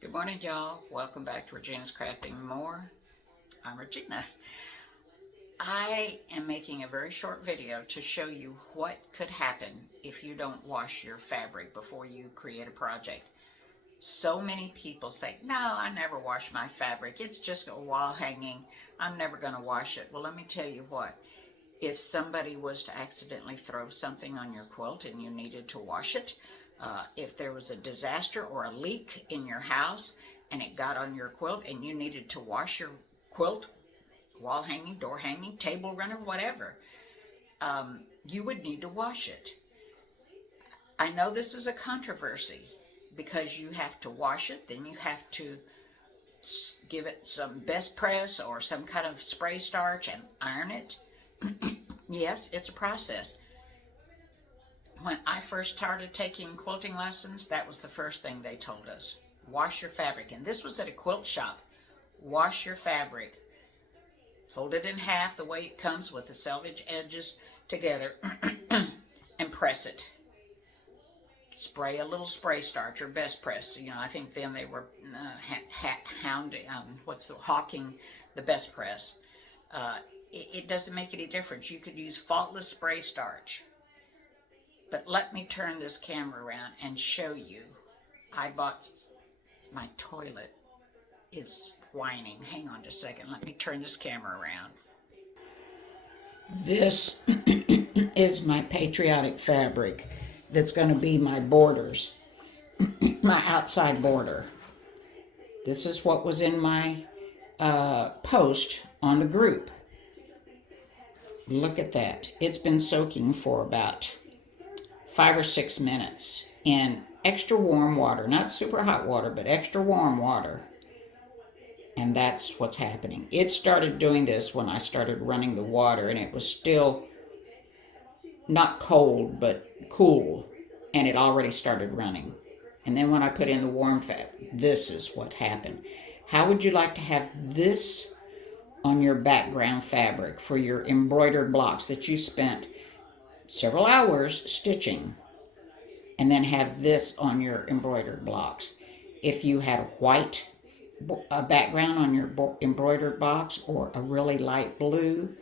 Good morning, y'all. Welcome back to Regina's Crafting More. I'm Regina. I am making a very short video to show you what could happen if you don't wash your fabric before you create a project. So many people say, no, I never wash my fabric. It's just a wall hanging. I'm never going to wash it. Well, let me tell you what. If somebody was to accidentally throw something on your quilt and you needed to wash it, if there was a disaster or a leak in your house and it got on your quilt and you needed to wash your quilt, wall hanging, door hanging, table runner, whatever, you would need to wash it. I know this is a controversy because you have to wash it, then you have to give it some best press or some kind of spray starch and iron it. Yes, it's a process. When I first started taking quilting lessons, that was the first thing they told us. Wash your fabric. And this was at a quilt shop. Wash your fabric. Fold it in half the way it comes with the selvage edges together and press it. Spray a little spray starch or best press. You know, I think then they were hawking the best press. It doesn't make any difference. You could use faultless spray starch. But let me turn this camera around and show you. My toilet is whining. Hang on just a second. Let me turn this camera around. This is my patriotic fabric that's going to be my borders, my outside border. This is what was in my post on the group. Look at that. It's been soaking for about 5 or 6 minutes in extra warm water, not super hot water, but extra warm water. And that's what's happening. It started doing this when I started running the water, and it was still not cold, but cool, and it already started running. And then when I put in the warm fat, this is what happened. How would you like to have this on your background fabric for your embroidered blocks that you spent several hours stitching, and then have this on your embroidered blocks? If you had a white background on your embroidered box or a really light blue,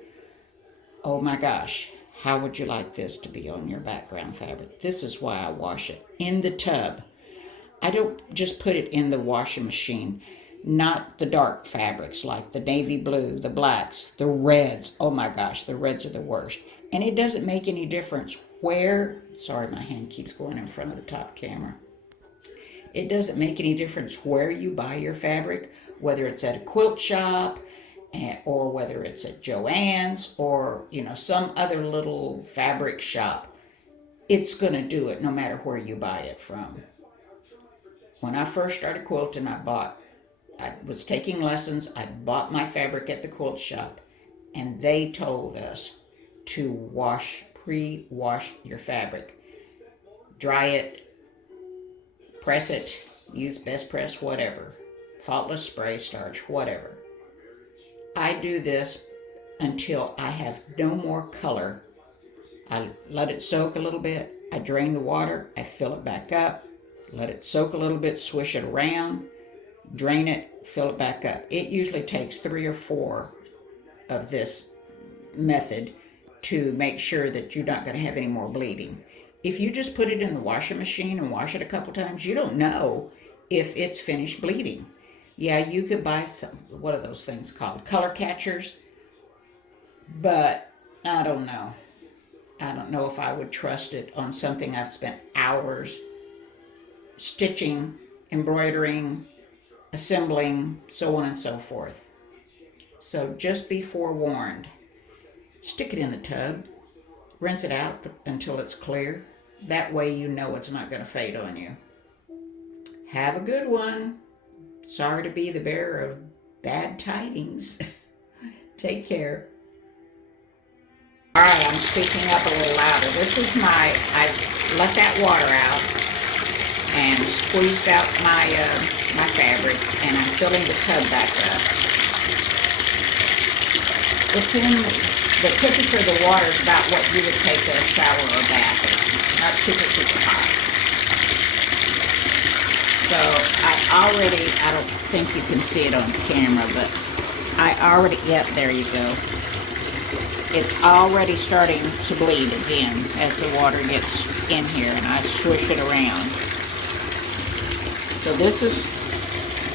oh my gosh, how would you like this to be on your background fabric? This is why I wash it in the tub. I don't just put it in the washing machine. Not the dark fabrics like the navy blue, the blacks, the reds. Oh my gosh, the reds are the worst. And it doesn't make any difference sorry, my hand keeps going in front of the top camera. It doesn't make any difference where you buy your fabric, whether it's at a quilt shop or whether it's at Joann's or, some other little fabric shop. It's going to do it no matter where you buy it from. When I first started quilting, I was taking lessons. I bought my fabric at the quilt shop, and they told us to pre-wash your fabric. Dry it, press it, use best press, whatever. Faultless spray starch, whatever. I do this until I have no more color. I let it soak a little bit. I drain the water. I fill it back up. Let it soak a little bit, swish it around, drain it, fill it back up. It usually takes 3 or 4 of this method to make sure that you're not going to have any more bleeding. If you just put it in the washing machine and wash it a couple times, you don't know if it's finished bleeding. Yeah, you could buy what are those things called? Color catchers. But I don't know. I don't know if I would trust it on something I've spent hours stitching, embroidering, assembling, so on and so forth. So just be forewarned. Stick it in the tub, rinse it out until it's clear. That way you know it's not going to fade on you. Have a good one. Sorry to be the bearer of bad tidings. Take care. All right, I'm speaking up a little louder. I let that water out and squeezed out my fabric, and I'm filling the tub back up. The temperature of the water is about what you would take a shower or bath in. Not super hot. So I don't think you can see it on camera, but yep, there you go. It's already starting to bleed again as the water gets in here, and I swish it around. So this is,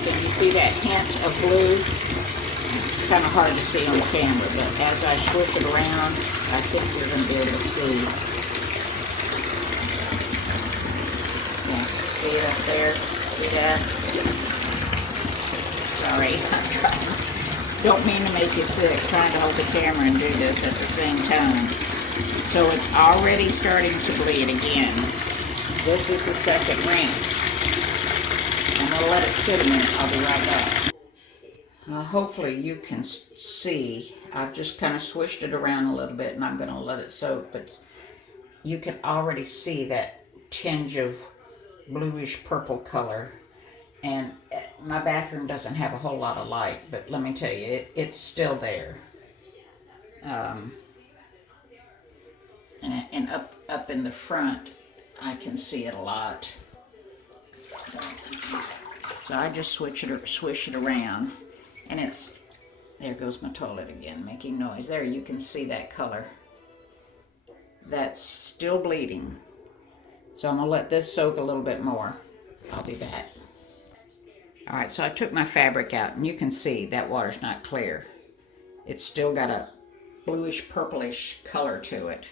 can you see that hint of blue? It's kind of hard to see on camera, but as I swish it around, I think you're going to be able to see. Yeah, see it up there? See that? Sorry, I'm trying. Don't mean to make you sick, trying to hold the camera and do this at the same time. So it's already starting to bleed again. This is the second rinse. I'm going to let it sit a minute. I'll be right back. Hopefully you can see. I've just kind of swished it around a little bit, and I'm going to let it soak, but you can already see that tinge of bluish purple color. And my bathroom doesn't have a whole lot of light, but let me tell you, it's still there. And up in the front, I can see it a lot. So I just swish it around, and it's, there goes my toilet again, making noise. There, you can see that color. That's still bleeding. So I'm gonna let this soak a little bit more. I'll be back. All right, so I took my fabric out, and you can see that water's not clear. It's still got a bluish purplish color to it.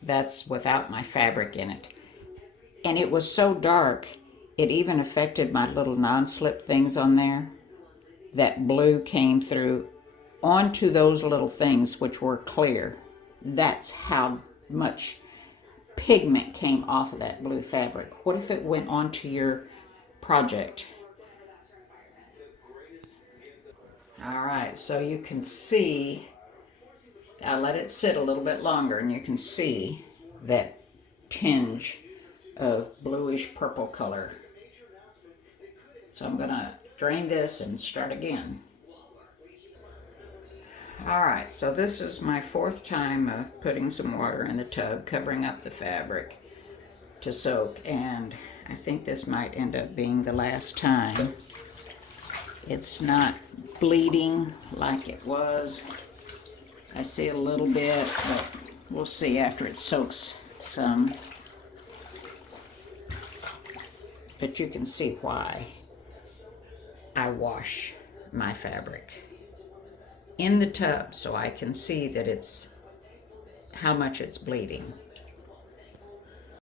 That's without my fabric in it. And it was so dark, it even affected my little non-slip things on there. That blue came through onto those little things which were clear. That's how much pigment came off of that blue fabric. What if it went onto your project? All right, so you can see, I'll let it sit a little bit longer, and you can see that tinge of bluish purple color. So I'm gonna drain this and start again. All right, so this is my fourth time of putting some water in the tub, covering up the fabric to soak, and I think this might end up being the last time. It's not bleeding like it was. I see a little bit, but we'll see after it soaks some. But you can see why I wash my fabric in the tub, so I can see that it's how much it's bleeding.